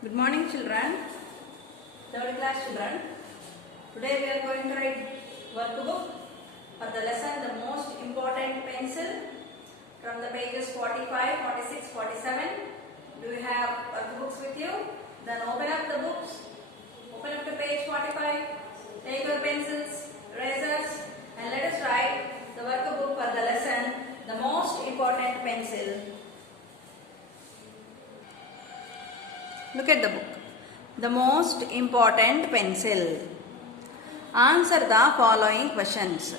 Good morning, children. Third class children. Today we are going to write workbook for the lesson The Most Important Pencil from the pages 45, 46, 47. Do you have workbooks with you? Then open up the books. Open up to page 45. Take your pencils, erasers, and let us write the workbook for the lesson The Most Important Pencil. Look at the book. The most important pencil. Answer the following questions.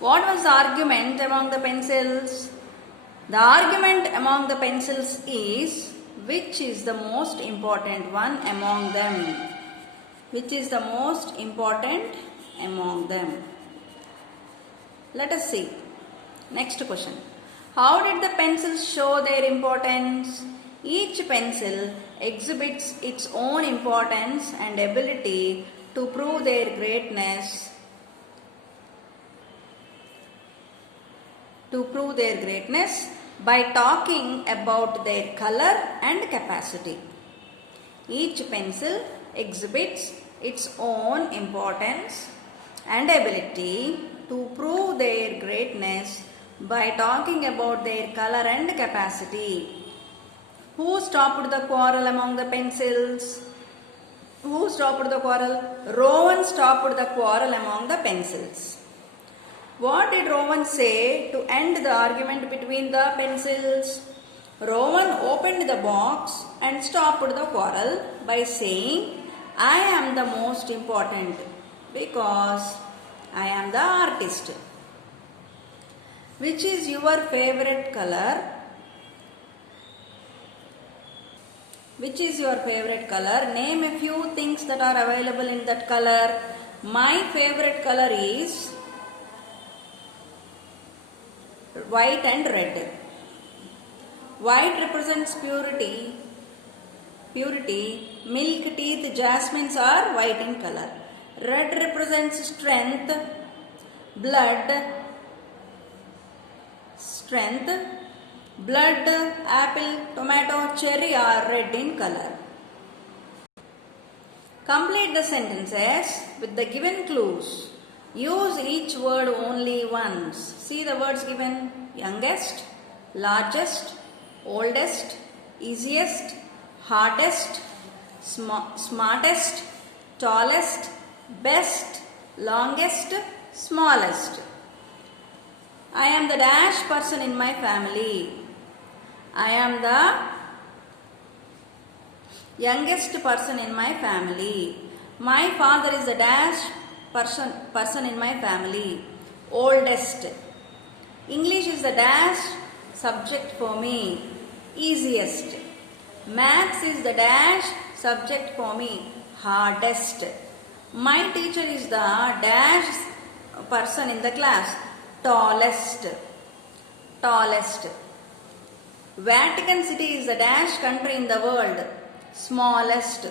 What was the argument among the pencils? The argument among the pencils is which is the most important one among them? Which is the most important among them? Let us see. Next question. How did the pencils show their importance? Each pencil exhibits its own importance and ability to prove their greatness. By talking about their color and capacity. Each pencil exhibits its own importance and ability to prove their greatness by talking about their color and capacity. Who stopped the quarrel among the pencils? Who stopped the quarrel? Rowan stopped the quarrel among the pencils. What did Rowan say to end the argument between the pencils? Rowan opened the box and stopped the quarrel by saying, I am the most important because I am the artist. Which is your favorite color? Which is your favorite color? Name a few things that are available in that color. My favorite color is white and red. White represents purity. Milk, teeth, jasmines are white in color. Red represents strength. Blood, apple, tomato, cherry are red in color. Complete the sentences with the given clues. Use each word only once. See the words given: youngest, largest, oldest, easiest, hardest, smartest, tallest, best, longest, smallest. I am the dash person in my family. I am the youngest person in my family. My father is the dash person in my family. Oldest. English is the dash subject for me. Easiest. Maths is the dash subject for me. Hardest. My teacher is the dash person in the class. Tallest. Vatican City is the dash country in the world. Smallest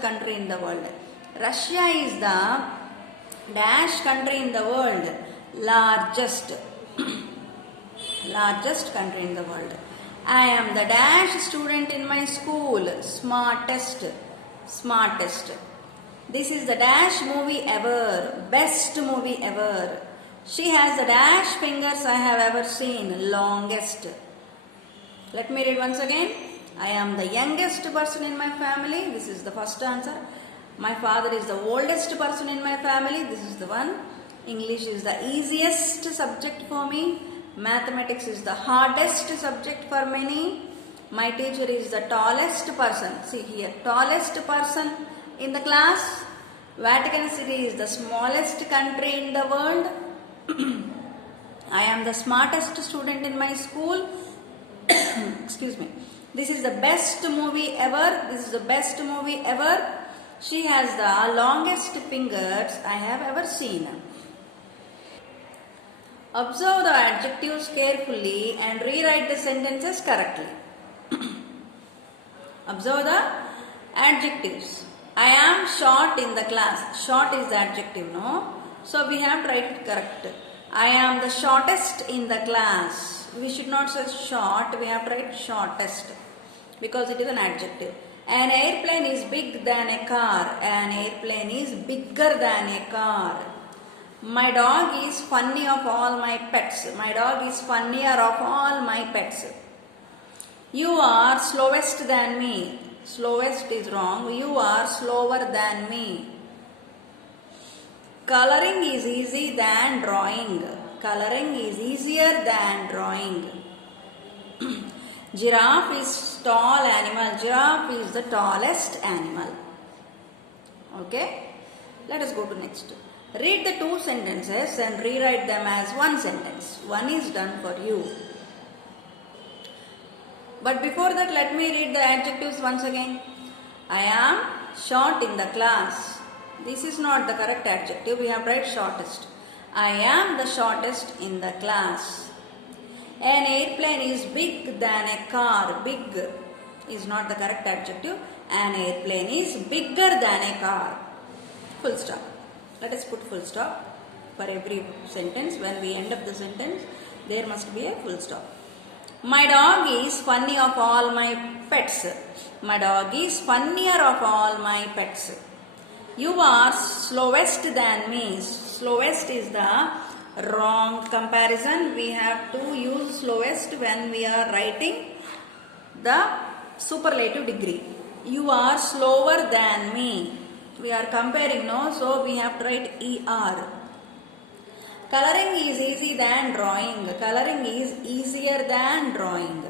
country in the world. Russia is the dash country in the world. Largest country in the world. I am the dash student in my school. Smartest. This is the dash movie ever. Best movie ever. She has the dash fingers I have ever seen. Longest. Let me read once again. I am the youngest person in my family. This is the first answer. My father is the oldest person in my family. This is the one. English is the easiest subject for me. Mathematics is the hardest subject for many. My teacher is the tallest person. See here, tallest person in the class. Vatican City is the smallest country in the world. I am the smartest student in my school. Excuse me. This is the best movie ever. She has the longest fingers I have ever seen. Observe the adjectives carefully and rewrite the sentences correctly. Observe the adjectives. I am short in the class. Short is the adjective, no? So we have to write it correct. I am the shortest in the class. We should not say short, we have to write shortest because it is an adjective. An airplane is big than a car. An airplane is bigger than a car. My dog is funny of all my pets. My dog is funnier of all my pets. You are slowest than me. Slowest is wrong. You are slower than me. Coloring is easy than drawing. Coloring is easier than drawing. Giraffe is tall animal. Giraffe is the tallest animal. Okay. Let us go to next. Read the two sentences and rewrite them as one sentence. One is done for you. But before that, let me read the adjectives once again. I am short in the class. This is not the correct adjective. We have to write shortest. I am the shortest in the class. An airplane is big than a car. Big is not the correct adjective. An airplane is bigger than a car. Full stop. Let us put full stop for every sentence. When we end up the sentence, there must be a full stop. My dog is funny of all my pets. My dog is funnier of all my pets. You are slowest than me. Slowest is the wrong comparison. We have to use slowest when we are writing the superlative degree. You are slower than me. We are comparing, no? So we have to write ER. Coloring is easy than drawing. Coloring is easier than drawing.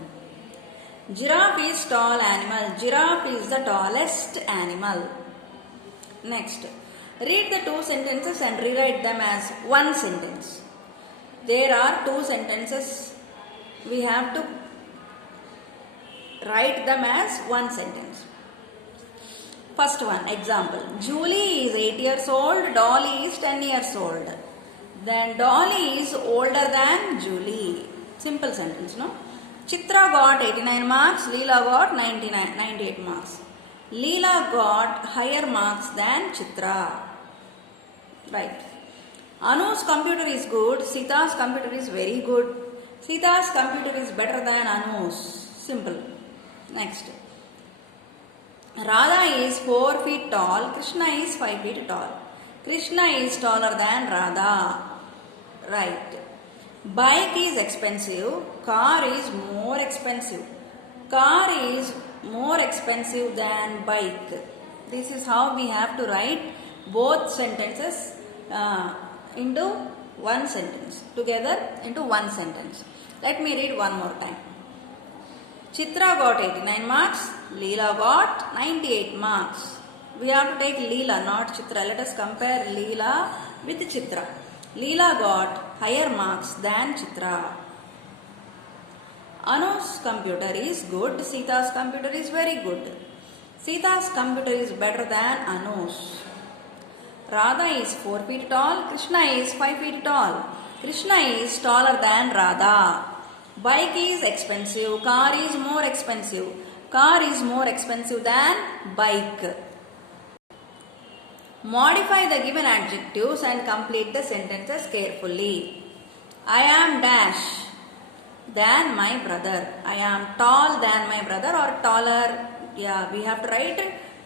Giraffe is tall animal. Giraffe is the tallest animal. Next, read the two sentences and rewrite them as one sentence. There are two sentences. We have to write them as one sentence. First one, example. Julie is 8 years old. Dolly is 10 years old. Then Dolly is older than Julie. Simple sentence, no? Chitra got 89 marks. Leela got 98 marks. Leela got higher marks than Chitra. Right. Anu's computer is good. Sita's computer is very good. Sita's computer is better than Anu's. Simple. Next. Radha is 4 feet tall. Krishna is 5 feet tall. Krishna is taller than Radha. Right. Bike is expensive. Car is more expensive. Car is more expensive than bike. This is how we have to write both sentences into one sentence. Together into one sentence. Let me read one more time. Chitra got 89 marks. Leela got 98 marks. We have to take Leela, not Chitra. Let us compare Leela with Chitra. Leela got higher marks than Chitra. Anu's computer is good. Sita's computer is very good. Sita's computer is better than Anu's. Radha is 4 feet tall. Krishna is 5 feet tall. Krishna is taller than Radha. Bike is expensive. Car is more expensive. Car is more expensive than bike. Modify the given adjectives and complete the sentences carefully. I am dash than my brother. I am tall than my brother or taller. Yeah, we have to write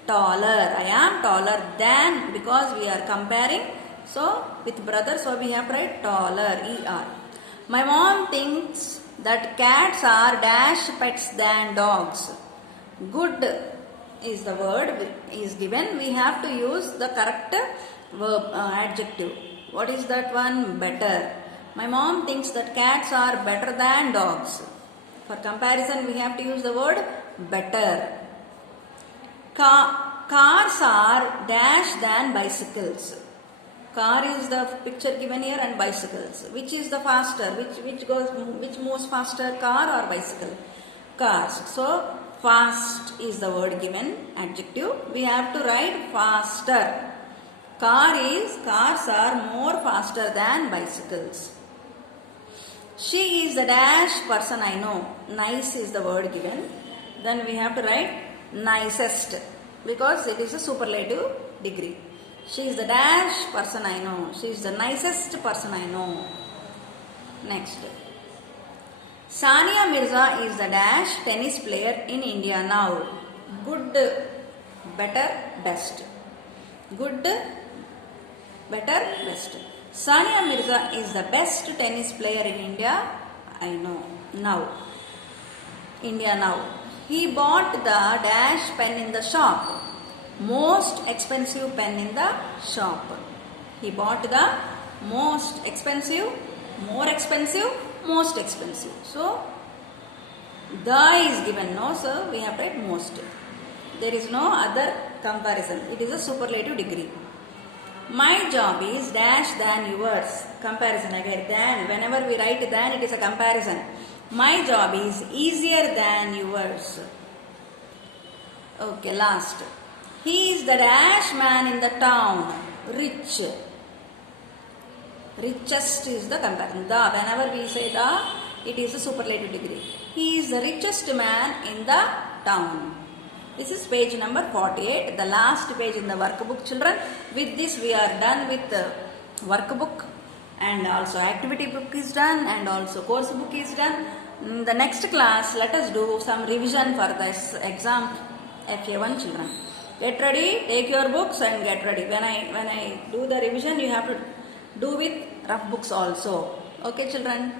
taller. I am taller than because we are comparing. So with brother, so we have to write taller. ER. My mom thinks that cats are dash pets than dogs. Good is the word is given. We have to use the correct verb adjective. What is that one? Better. My mom thinks that cats are better than dogs. For comparison, we have to use the word better. Cars are dash than bicycles. Car is the picture given here and bicycles. Which is the faster? Which moves faster? Car or bicycle? Cars. So fast is the word given adjective. We have to write faster. Cars are more faster than bicycles. She is the dash person I know. Nice is the word given. Then we have to write nicest because it is a superlative degree. She is the dash person I know. She is the nicest person I know. Next. Sania Mirza is the dash tennis player in India now. good, better, best. Good, better, best. Sania Mirza is the best tennis player in India. I know. Now. India now. He bought the dash pen in the shop. Most expensive pen in the shop. He bought the most expensive, more expensive, most expensive. So, the is given, no sir, we have to write most. There is no other comparison. It is a superlative degree. My job is dash than yours. Comparison again. Than. Whenever we write than, it is a comparison. My job is easier than yours. Okay, last. He is the dash man in the town. Rich. Richest is the comparison. The. Whenever we say the, it is a superlative degree. He is the richest man in the town. This is page number 48, the last page in the workbook, children. With this we are done with the workbook, and also activity book is done, and also course book is done. In the next class, let us do some revision for this exam FA1, children. Get ready, take your books and get ready. When I do the revision, you have to do with rough books also. Okay, children.